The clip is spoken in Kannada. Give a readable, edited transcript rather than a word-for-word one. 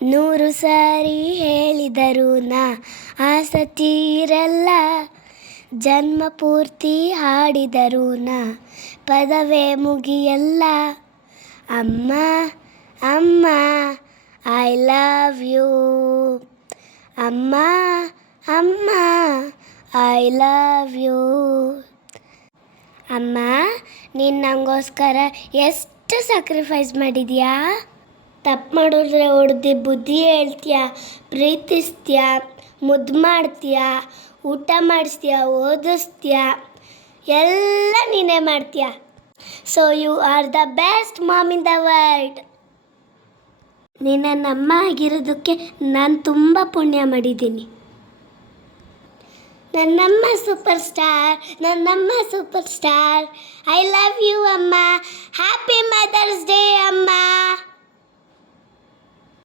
ನೂರು ಸಾರಿ ಹೇಳಿದರೂ ನಾ ಆಸಕ್ತಿರಲ್ಲ, ಜನ್ಮ ಪೂರ್ತಿ ಹಾಡಿದರೂ ನಾ ಪದವೇ ಮುಗಿಯಲ್ಲ. ಅಮ್ಮ ಅಮ್ಮ ಐ ಲವ್ ಯು, ಅಮ್ಮ ಅಮ್ಮ ಐ ಲವ್ ಯು. ಅಮ್ಮ, ನೀನು ನನಗೋಸ್ಕರ ಎಷ್ಟು ಸ್ಯಾಕ್ರಿಫೈಸ್ ಮಾಡಿದ್ಯಾ. ತಪ್ಪು ಮಾಡಿದ್ರೆ ಹೊಡೆದು ಬುದ್ಧಿ ಹೇಳ್ತೀಯ, ಪ್ರೀತಿಸ್ತೀಯ, ಮುದ್ದು ಮಾಡ್ತೀಯ, ಊಟ ಮಾಡಿಸ್ತೀಯ, ಓದಿಸ್ತೀಯ, ಎಲ್ಲ ನೀನೇ ಮಾಡ್ತೀಯ. So you are the best ma'am in the world. ನೀನು ನನ್ನ ಅಮ್ಮ ಆಗಿರೋದಕ್ಕೆ ನಾನು ತುಂಬ ಪುಣ್ಯ ಮಾಡಿದ್ದೀನಿ. ನನ್ನಮ್ಮ ಸೂಪರ್ ಸ್ಟಾರ್, ನನ್ನಮ್ಮ super star. I love you ಅಮ್ಮ. ಹ್ಯಾಪಿ ಮದರ್ಸ್ ಡೇ ಅಮ್ಮ.